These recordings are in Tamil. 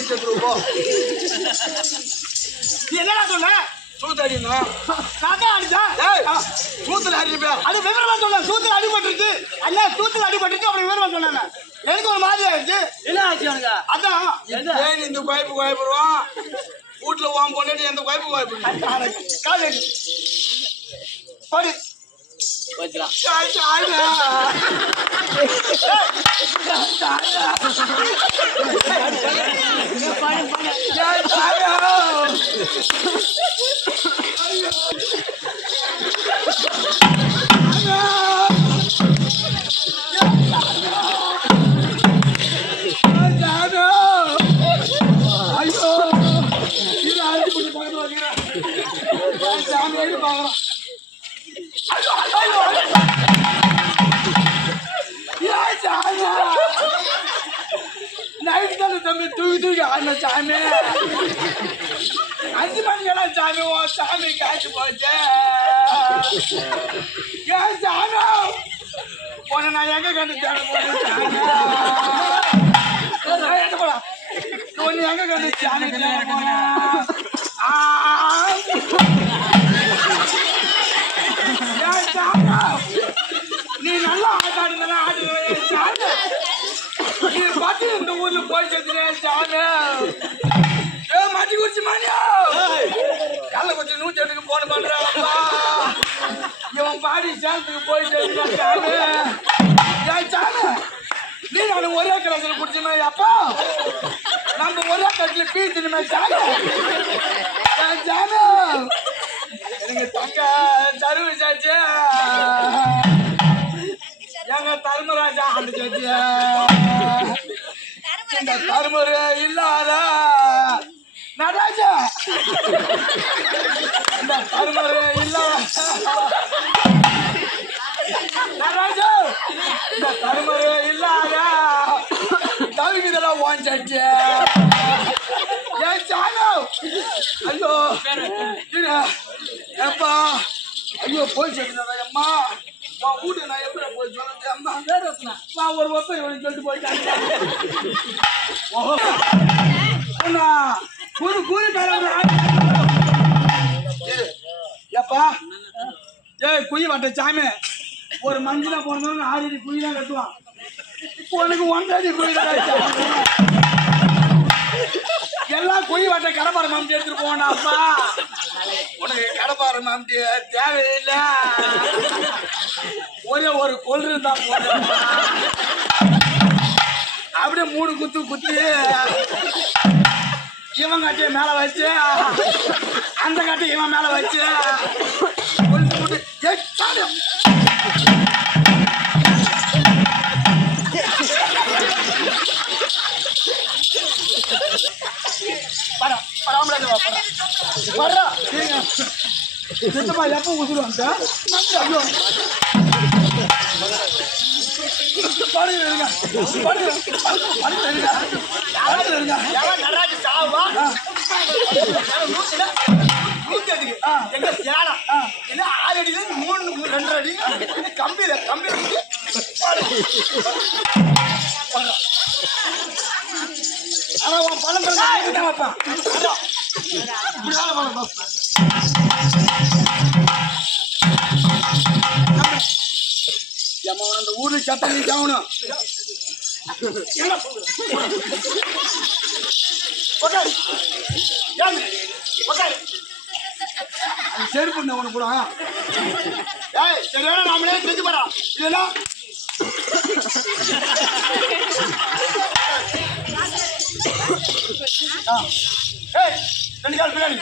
செத்துருவோம் நீ என்னடா சொன்ன? சூத்தடினா சூத்துல அடிப்பா. அது விவரமா சொன்னேன் சூத்துல அடிபட்டுருச்சு அல்ல சூத்துல அடிபட்டுருச்சு அப்படி விவரமா சொன்னேன் எனக்கு ஒரு மாதிரி ஆயிடுச்சு. என்ன ஆச்சு அவனுக்கு அதான். இந்த குழப்பு குழப்பிடுவான் வீட்டுல வான் பொண்ணு எந்த குழப்பு காது படி ஐயோ இது அழைச்சு பக்கத்துல வைக்கிறேன் சாமி எழுதி பார்க்கலாம் தூக்கி ஆடின சாமி அஞ்சு மணிக்கெல்லாம் சாமி ஓ சாமி காய்ச்சி போச்சு ஏன் சாமி உன்னை நான் எங்க கண்டு தேட போறேன் சாமி நான் எங்க போலாம் உன்னை எங்க கண்டு சாமி தேட ஆ. சாமி கிளாஸுக்கு சேலத்துக்கு நீ நான் ஒரே கிளாஸ்ல குடிச்சுமே அப்பா நம்ம ஒரே கட்டில பீச்சுமே சாமி. ஏன் எனக்கு தங்க தருவு சாச்சு. எங்க தர்மராஜா ஆண்டு சாச்சியா இந்த தர்மரு இல்லாத நடராஜா. இந்த தர்மரு இல்லாத ஐயோ இரு. ஏப்பா ஐயோ போய் சொல்லுங்க அம்மா உன் வீட்டு நான் எப்படி போய் சொல்லுறது அம்மா நான் ஒரு வருஷம் இவனுக்கு சொல்லிட்டு போயிட்டாங்க ஓஹோ அண்ணா, கூறு கூறு ஏப்பா ஏய் குயி வட்ட சாமி ஒரு மஞ்சளா போனதும் ஆறு அடி குயி தான் கட்டுவான் உனக்கு ஒன்றரை அடி குயி தான் போய் எல்லாம் குயி வட்ட கடப்பாறை மாமிட்டி எடுத்துட்டு போனாப்பா உனக்கு கடப்பாறை மாமட்டி தேவையில்லை. ஒரே ஒரு கொள்ளு தான் போடுறேன் அப்படியே மூணு குத்து குத்தி இவன் கட்டிய மேல வச்சு அந்த கட்டி இவன் மேல வச்சு நூத்தி எட்டுக்கு ஆ. எங்க சேலம். என்ன ஆறு இருந்து மூணு ரெண்டரை அடி? இது கம்பியில கம்பியில ஆனா பழம் வைப்பேன் அந்த ஊர்ல சத்தம் நீ சாவணும் சரி பண்ண உனக்கு கூட ஏய் சரியான நாமளே செஞ்சு போறோம் இல்லைன்னா ஏய் ரெண்டு கால் பின்னாடி.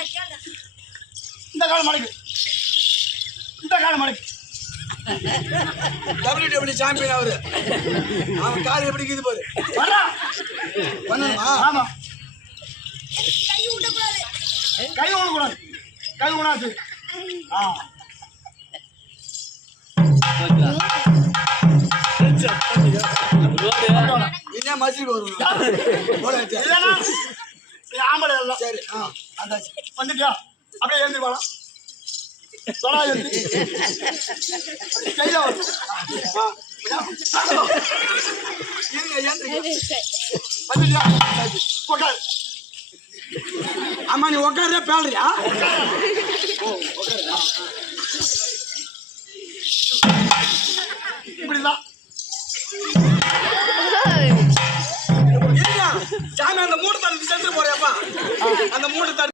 இந்த கால் மடக்கு. இந்த கால் மடக்கு. டபிள்யூ டபிள்யூ சாம்பியன் அவரு. அவன் கால் எப்படி இருக்குது பாரு. வர்றா. பண்ணணுமா? ஆமா. கை விடக்கூடாது கை விடாது ஆ. என்ன மசிக்கு வரும் இல்லை. சரி ஆ அந்தாச்சு. வந்துட்டியா? அப்படியே எழுந்து போலாம் சொன்னா எழுதி. கையில வந்து. வந்துட்டியா? உட்காரு. ஆமா நீ உட்கார பேடுறியா இப்படிதான். சாமி அந்த மூணு தண்ணி போறியாப்பா அந்த மூணு தட்டு